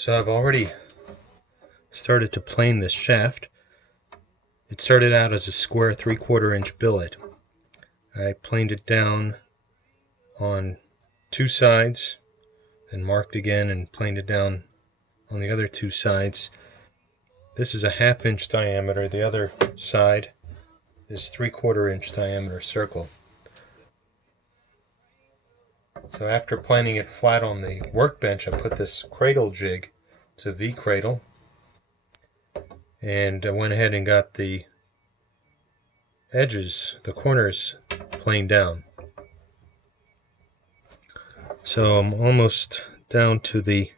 So I've already started to plane this shaft. It started out as a square 3/4 inch billet. I planed it down on two sides, then marked again and planed it down on the other two sides. This is a 1/2 inch diameter. The other side is 3/4 inch diameter circle. So after planing it flat on the workbench, I put this cradle jig. It's a V cradle. And I went ahead and got the edges, the corners, planed down. So I'm almost down to the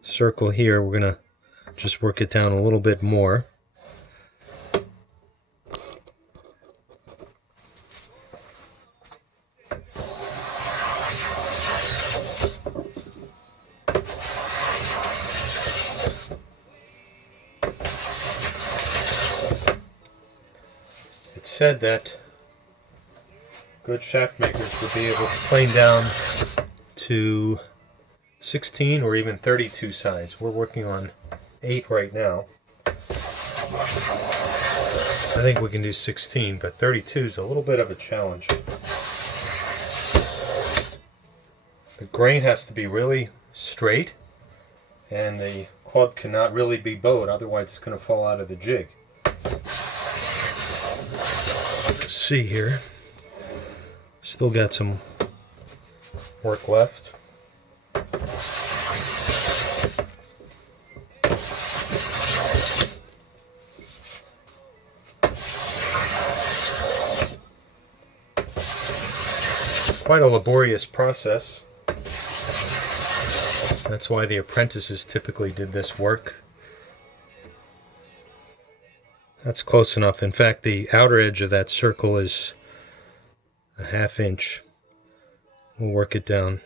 circle here. We're going to just work it down a little bit more. It's said that good shaft makers would be able to plane down to 16 or even 32 sides. We're working on 8 right now. I think we can do 16, but 32 is a little bit of a challenge. The grain has to be really straight, and the club cannot really be bowed, otherwise it's going to fall out of the jig. Let's see here. Still got some work left. Quite a laborious process. That's why the apprentices typically did this work. That's close enough. In fact, the outer edge of that circle is a 1/2 inch. We'll work it down.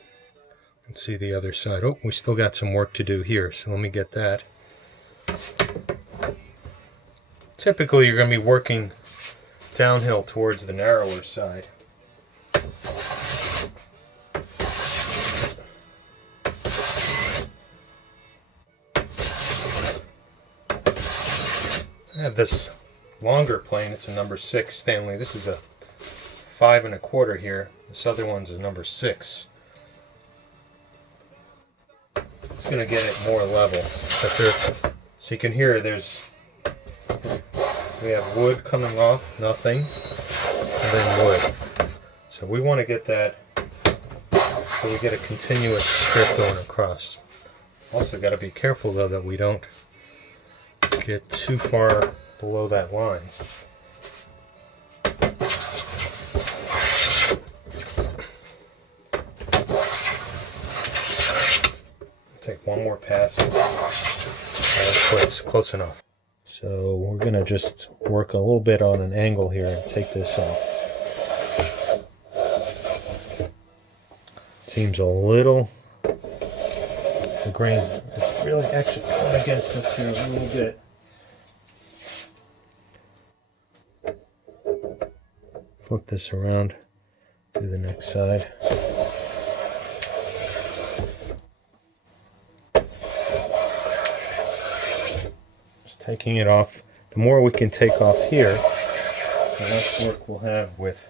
Let's see the other side. Oh, we still got some work to do here, so let me get that. Typically, you're going to be working downhill towards the narrower side. I have this longer plane. It's a number 6 Stanley. This is a 5 1/4 here. This other one's a number 6. It's going to get it more level. But so you can hear we have wood coming off, nothing, and then wood. So we want to get that so we get a continuous strip going across. Also got to be careful though that we don't get too far below that line. Take one more pass. It's close enough. So we're going to just work a little bit on an angle here and take this off. Seems a little, the grain is really actually going against us here a little bit. Flip this around, do the next side. Just taking it off. The more we can take off here, the less work we'll have with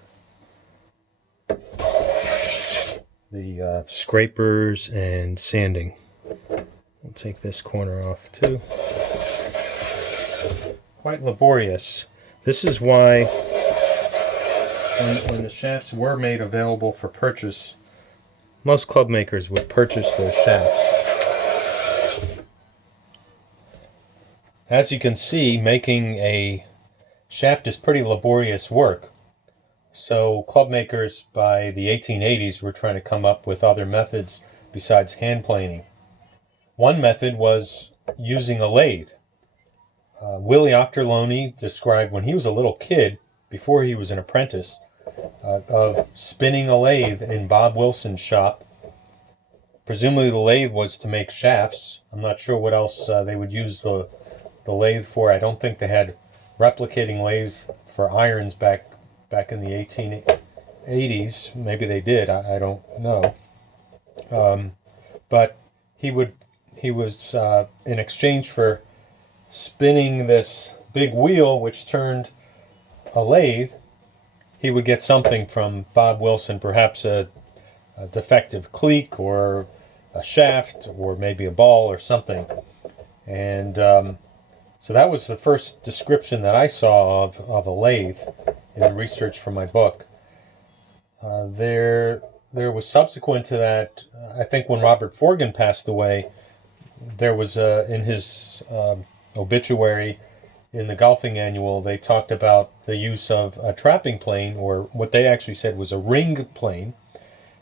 the scrapers and sanding. We'll take this corner off too. Quite laborious. This is why when the shafts were made available for purchase, most club makers would purchase those shafts. As you can see, making a shaft is pretty laborious work. So club makers by the 1880s were trying to come up with other methods besides hand planing. One method was using a lathe. Willie Ochterlony described when he was a little kid, before he was an apprentice, of spinning a lathe in Bob Wilson's shop. Presumably the lathe was to make shafts. I'm not sure what else they would use the lathe for. I don't think they had replicating lathes for irons back in the 1880s. Maybe they did. I don't know. But he would he was in exchange for spinning this big wheel, which turned a lathe, he would get something from Bob Wilson, perhaps a defective cleek or a shaft or maybe a ball or something. And so that was the first description that I saw of a lathe in the research for my book. There was subsequent to that, I think when Robert Forgan passed away, there was in his obituary in the golfing annual, they talked about the use of a trapping plane, or what they actually said was a ring plane.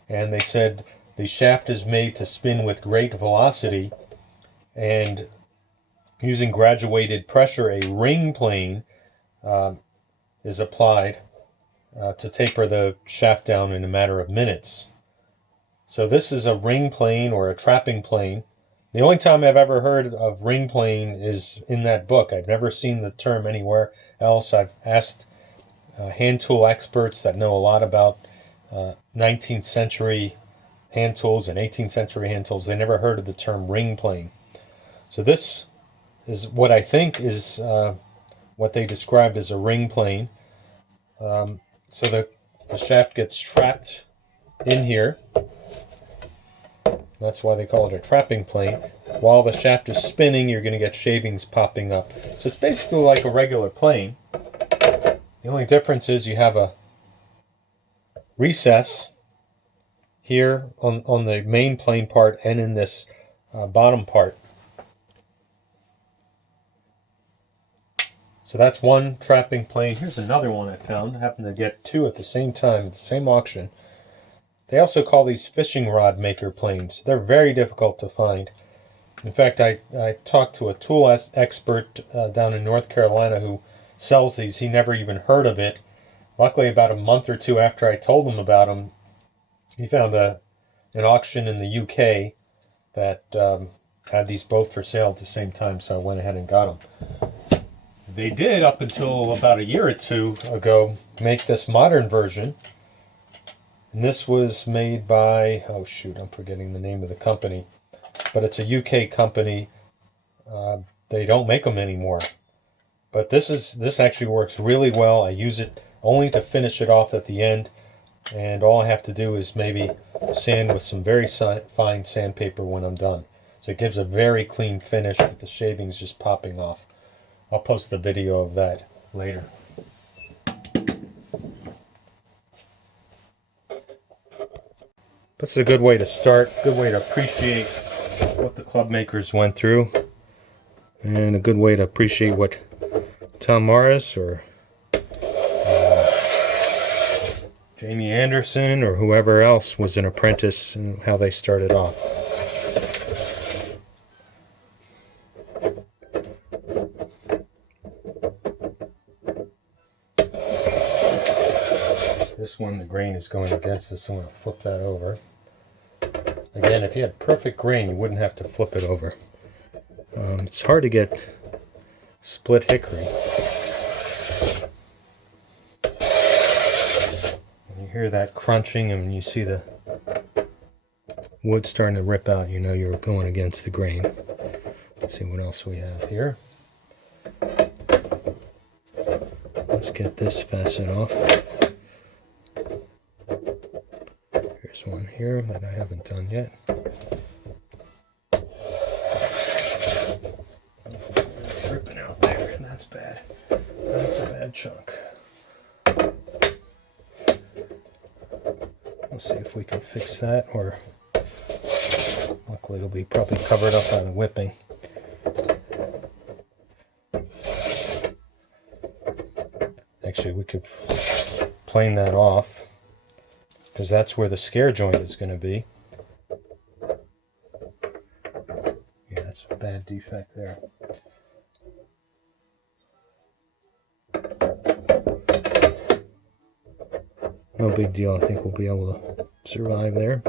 And they said the shaft is made to spin with great velocity, and using graduated pressure, a ring plane is applied to taper the shaft down in a matter of minutes. So this is a ring plane or a trapping plane. The only time I've ever heard of ring plane is in that book. I've never seen the term anywhere else. I've asked hand tool experts that know a lot about 19th century hand tools and 18th century hand tools. They never heard of the term ring plane. So this is what I think is what they described as a ring plane. So the shaft gets trapped in here. That's why they call it a trapping plane. While the shaft is spinning, you're going to get shavings popping up. So it's basically like a regular plane. The only difference is you have a recess here on the main plane part and in this bottom part. So that's one trapping plane. Here's another one I found. I happened to get two at the same time at the same auction. They also call these fishing rod maker planes. They're very difficult to find. In fact, I talked to a tool expert down in North Carolina who sells these. He never even heard of it. Luckily, about a month or two after I told him about them, he found an auction in the UK that had these both for sale at the same time, so I went ahead and got them. They did, up until about a year or two ago, make this modern version. And this was made by, oh shoot, I'm forgetting the name of the company. But it's a UK company. They don't make them anymore. But this actually works really well. I use it only to finish it off at the end. And all I have to do is maybe sand with some very fine sandpaper when I'm done. So it gives a very clean finish with the shavings just popping off. I'll post a video of that later. This is a good way to start, good way to appreciate what the club makers went through, and a good way to appreciate what Tom Morris or Jamie Anderson or whoever else was an apprentice and how they started off. This one, the grain is going against this, so I'm going to flip that over. Again, if you had perfect grain, you wouldn't have to flip it over. It's hard to get split hickory. When you hear that crunching and when you see the wood starting to rip out, you know you're going against the grain. Let's see what else we have here. Let's get this facet off. Here's one here that I haven't done yet. Ripping out there, that's bad. That's a bad chunk. Let's see if we can fix that, or luckily it'll be probably covered up by the whipping. Actually, we could plane that off, because that's where the scare joint is going to be. Yeah, that's a bad defect there. No big deal. I think we'll be able to survive there.